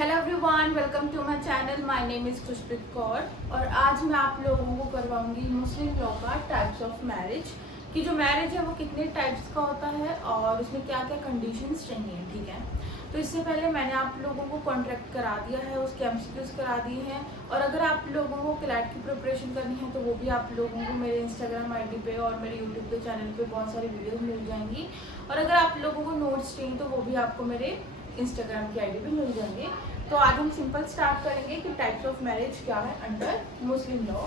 Hello everyone, welcome to my channel. My name is Khushpreet Kaur और आज मैं आप लोगों को करवाऊंगी मुस्लिम लॉ का टाइप्स ऑफ मैरिज कि जो मैरिज है वो कितने टाइप्स का होता है और उसमें क्या क्या कंडीशंस चाहिए। ठीक है, तो इससे पहले मैंने आप लोगों को कॉन्ट्रैक्ट करा दिया है, उसके एमसीक्यूज करा दिए हैं और अगर आप लोगों को क्लैट की प्रिपरेशन करनी है तो वो भी आप लोगों को मेरे इंस्टाग्राम आईडी पे और मेरे यूट्यूब के चैनल पे बहुत सारी वीडियोस मिल जाएंगी। और अगर आप लोगों को नोट्स चाहिए तो वो भी आपको मेरे इंस्टाग्राम की आईडी पे मिल जाएंगे। तो आज हम सिंपल स्टार्ट करेंगे कि टाइप्स ऑफ मैरिज क्या है अंडर मुस्लिम लॉ।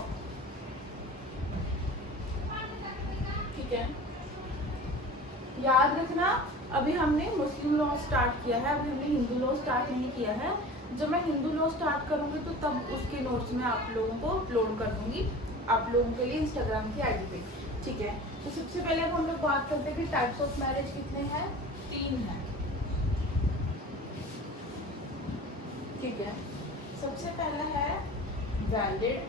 ठीक है, याद रखना अभी हमने मुस्लिम लॉ स्टार्ट किया है, अभी हमने हिंदू लॉ स्टार्ट नहीं किया है। जब मैं हिंदू लॉ स्टार्ट करूंगी तो तब उसके नोट्स में आप लोगों को अपलोड कर दूंगी आप लोगों के लिए इंस्टाग्राम की आईडी पे। ठीक है, तो सबसे पहले अब हम लोग बात करते हैं कि टाइप्स ऑफ मैरिज कितने हैं। 3 हैं। ठीक है, सबसे पहला है वैलिड,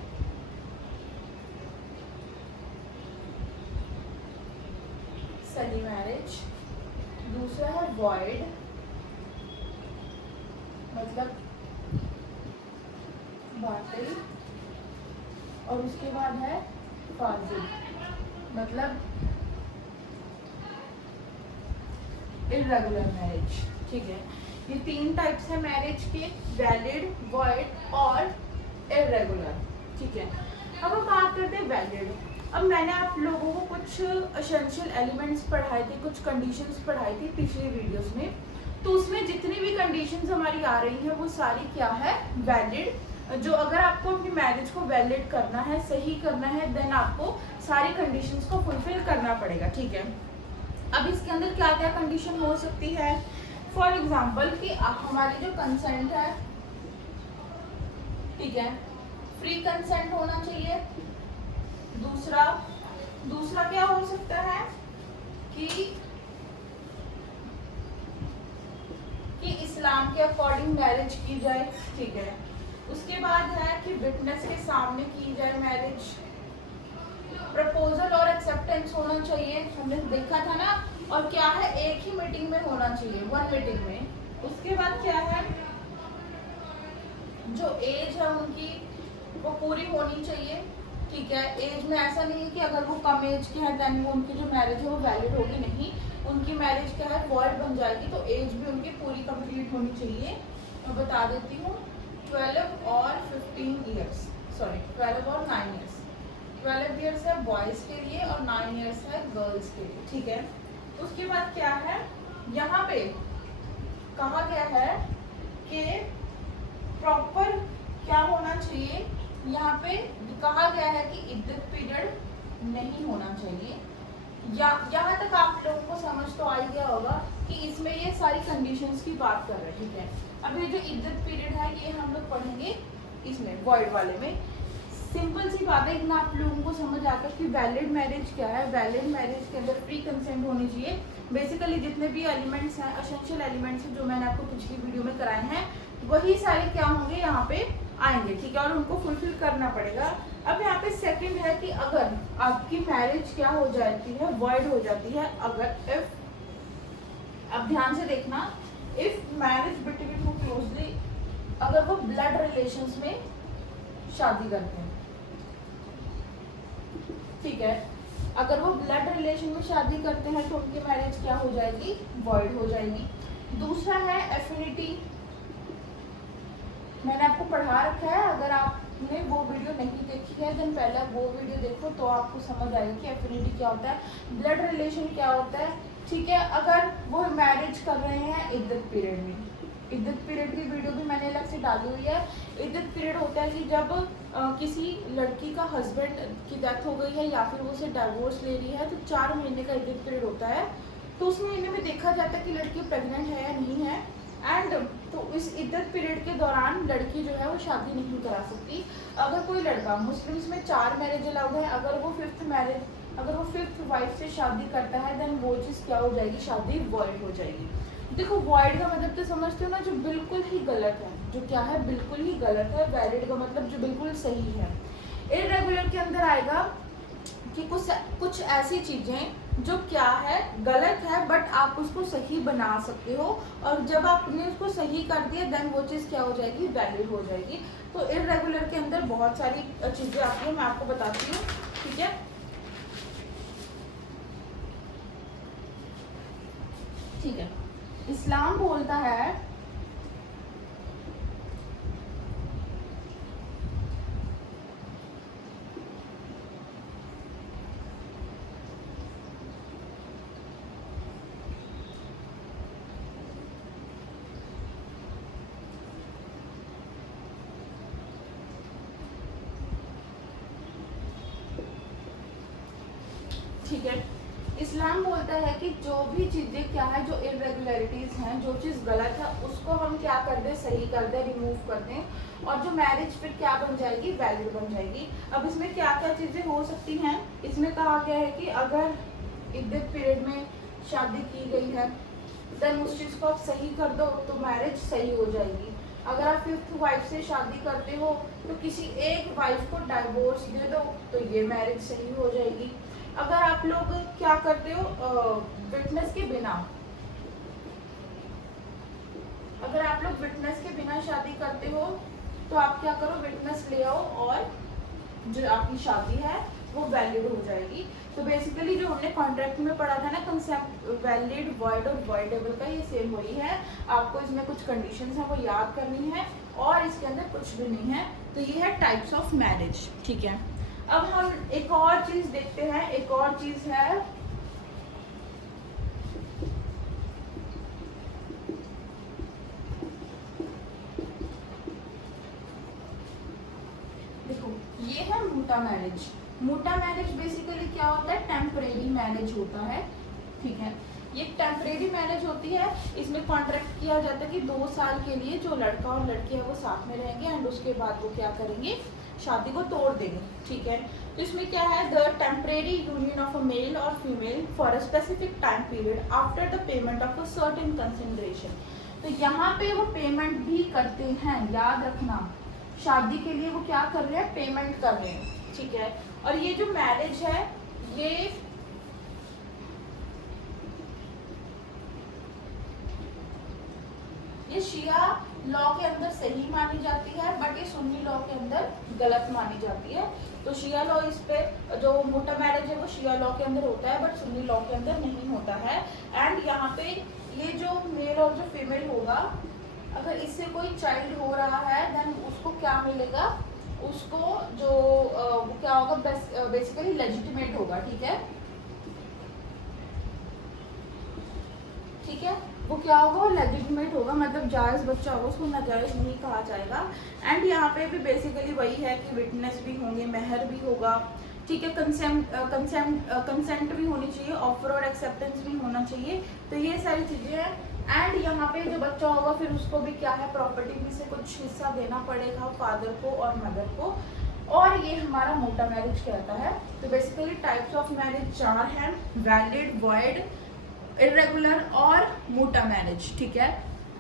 सही मैरिज। दूसरा है वॉइड, मतलब बातिल। और उसके बाद है फाजिल, मतलब इर्रेगुलर मैरिज। ठीक है, ये 3 टाइप्स है मैरिज के, वैलिड, वॉइड और इर्रेगुलर। ठीक है, अब हम बात करते हैं वैलिड। अब मैंने आप लोगों को कुछ एसेंशियल एलिमेंट्स पढ़ाए थे, कुछ कंडीशंस पढ़ाई थी पिछली वीडियोस में, तो उसमें जितनी भी कंडीशंस हमारी आ रही हैं वो सारी क्या है, वैलिड। जो अगर आपको अपनी मैरिज को वैलिड करना है, सही करना है, देन आपको सारी कंडीशंस को फुलफिल करना पड़ेगा। ठीक है, अब इसके अंदर क्या क्या कंडीशन हो सकती है। फॉर एग्जाम्पल कि हमारी जो कंसेंट है, ठीक है, फ्री कंसेंट होना चाहिए। दूसरा क्या हो सकता है कि इस्लाम के अकॉर्डिंग मैरिज की जाए। ठीक है, उसके बाद है कि विटनेस के सामने की जाए मैरिज। प्रपोजल और एक्सेप्टेंस होना चाहिए, हमने देखा था ना। और क्या है, एक ही मीटिंग में होना चाहिए, 1 मीटिंग में। उसके बाद क्या है, जो एज है उनकी वो पूरी होनी चाहिए। ठीक है, एज में ऐसा नहीं है कि अगर वो कम एज के हैं देन वो उनकी जो मैरिज है वो वैलिड होगी, नहीं, उनकी मैरिज क्या है वॉइड बन जाएगी। तो एज भी उनकी पूरी कंप्लीट होनी चाहिए। मैं बता देती हूँ, 12 और 15 ईयर्स, सॉरी 12 और 9 ईयर्स। 12 ईयर्स है बॉयज के लिए और 9 ईयर्स है गर्ल्स के लिए। ठीक है, उसके बाद क्या है, यहाँ पे कहा गया है कि प्रॉपर क्या होना चाहिए। यहाँ पे कहा गया है कि इद्दत पीरियड नहीं होना चाहिए। यहाँ तक आप लोगों को समझ तो आ ही गया होगा कि इसमें ये सारी कंडीशंस की बात कर रहे हैं। ठीक है, अब ये जो इद्दत पीरियड है ये हम लोग पढ़ेंगे इसमें वॉइड वाले में। सिंपल सी बात है, इतना आप लोगों को समझ आता है कि वैलिड मैरिज क्या है। वैलिड मैरिज के अंदर फ्री कंसेंट होनी चाहिए। बेसिकली जितने भी एलिमेंट्स हैं, एसेंशियल एलिमेंट्स हैं जो मैंने आपको पिछली वीडियो में कराए हैं, वही सारे क्या होंगे यहाँ पे आएंगे। ठीक है, और उनको फुलफिल करना पड़ेगा। अब यहाँ पे सेकंड है कि अगर आपकी मैरिज क्या हो जाती है, वॉइड हो जाती है, अगर इफ, अब ध्यान से देखना, इफ मैरिज बिटवीन वो क्लोजली, अगर वो ब्लड रिलेशंस में शादी करते हैं। ठीक है, अगर वो ब्लड रिलेशन में शादी करते हैं तो उनकी मैरिज क्या हो जाएगी, वॉइड हो जाएगी। दूसरा है एफिनिटी, मैंने आपको पढ़ा रखा है, अगर आपने वो वीडियो नहीं देखी है देन पहले वो वीडियो देखो तो आपको समझ आएगा कि एफिनिटी क्या होता है, ब्लड रिलेशन क्या होता है। ठीक है, अगर वो मैरिज कर रहे हैं इद्दत पीरियड में, इद्दत पीरियड की वीडियो भी मैंने अलग से डाली हुई है। इद्दत पीरियड होता है कि जब किसी लड़की का हस्बैंड की डेथ हो गई है या फिर वो उसे डाइवोर्स ले रही है तो 4 महीने का इद्दत पीरियड होता है। तो उस महीने में देखा जाता है कि लड़की प्रेग्नेंट है या नहीं है। एंड तो इस इद्दत पीरियड के दौरान लड़की जो है वो शादी नहीं करा सकती। अगर कोई लड़का, मुस्लिम्स में 4 मैरिज अलाउड है, अगर वो 5th वाइफ से शादी करता है देन वो चीज़ क्या हो जाएगी, शादी वॉइड हो जाएगी। देखो वॉइड का मतलब तो समझते हो ना, जो बिल्कुल ही गलत है, जो क्या है बिल्कुल ही गलत है। वैलिड का मतलब जो बिल्कुल सही है। इर्रेगुलर के अंदर आएगा कि कुछ ऐसी चीज़ें जो क्या है गलत है, बट आप उसको सही बना सकते हो, और जब आपने उसको सही कर दिया देन वो चीज़ क्या हो जाएगी, वैलिड हो जाएगी। तो इर्रेगुलर के अंदर बहुत सारी चीज़ें आती हैं, मैं आपको बताती हूँ, ठीक है। ठीक है, इस्लाम बोलता है ठीक है, इस्लाम बोलता है कि जो भी चीज़ें क्या है, जो इरेगुलरिटीज़ हैं, जो चीज़ गलत है उसको हम क्या कर दें, सही कर दें, रिमूव कर दें, और जो मैरिज फिर क्या बन जाएगी, वैलिड बन जाएगी। अब इसमें क्या क्या चीज़ें हो सकती हैं, इसमें कहा गया है कि अगर इद्दत पीरियड में शादी की गई है देन उस चीज़ को आप सही कर दो तो मैरिज सही हो जाएगी। अगर आप 5th वाइफ से शादी करते हो तो किसी एक वाइफ को डाइवोर्स दे दो तो ये मैरिज सही हो जाएगी। अगर आप लोग क्या करते हो, विटनेस के बिना, अगर आप लोग विटनेस के बिना शादी करते हो तो आप क्या करो, विटनेस ले आओ और जो आपकी शादी है वो वैलिड हो जाएगी। तो बेसिकली जो हमने कॉन्ट्रैक्ट में पढ़ा था ना कंसेप्ट, वैलिड, वॉइड और वॉइडेबल का, ये सेम वही है। आपको इसमें कुछ कंडीशंस हैं वो याद करनी है और इसके अंदर कुछ भी नहीं है। तो ये है टाइप्स ऑफ मैरिज, ठीक है। अब हम एक और चीज देखते हैं, एक और चीज है देखो, ये है मोटा मैरिज। मोटा मैरिज बेसिकली क्या होता है, टेम्परेरी मैरिज होता है, ठीक है। ये टेम्परेरी मैरिज होती है, इसमें कॉन्ट्रैक्ट किया जाता है कि 2 साल के लिए जो लड़का और लड़की है वो साथ में रहेंगे एंड उसके बाद वो क्या करेंगे, शादी को तोड़ देंगे, ठीक है। तो इसमें क्या है, the temporary union of a male और female for a specific time period after the payment of a certain consideration. तो यहाँ पे वो पेमेंट भी करते हैं, याद रखना, शादी के लिए वो क्या कर रहे हैं, पेमेंट कर रहे हैं, ठीक है। और ये जो मैरिज है ये शिया लॉ के अंदर सही मानी जाती है, बट ये सुन्नी लॉ के अंदर गलत मानी जाती है। तो शिया लॉ इस पे, जो मोटा मैरिज है वो शिया लॉ के अंदर होता है बट सुन्नी लॉ के अंदर नहीं होता है। एंड यहाँ पे ये जो मेल और जो फीमेल होगा, अगर इससे कोई चाइल्ड हो रहा है देन उसको क्या मिलेगा, उसको जो वो क्या होगा, बेसिकली लेजिटिमेट होगा, ठीक है, ठीक है। वो क्या होगा, लेजिटिमेट होगा, मतलब जायज़ बच्चा होगा, उसको नाजायज़ नहीं कहा जाएगा। एंड यहाँ पे भी बेसिकली वही है कि विटनेस भी होंगे, मेहर भी होगा, ठीक है, कंसेंट भी होनी चाहिए, ऑफर और एक्सेप्टेंस भी होना चाहिए। तो ये सारी चीज़ें हैं। एंड यहाँ पे जो बच्चा होगा फिर उसको भी क्या है, प्रॉपर्टी में से कुछ हिस्सा देना पड़ेगा फादर को और मदर को। और ये हमारा मोटा मैरिज कहता है। तो बेसिकली टाइप्स ऑफ मैरिज 4 हैं, वैलिड, वॉइड, इरेगुलर और मोटा मैरिज, ठीक है।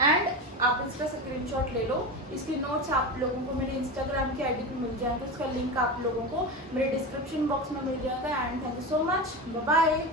एंड आप इसका स्क्रीनशॉट ले लो, इसके नोट्स आप लोगों को मेरे इंस्टाग्राम की आईडी पे मिल जाएगा, उसका लिंक आप लोगों को मेरे डिस्क्रिप्शन बॉक्स में मिल जाएगा। And thank you so much, bye bye.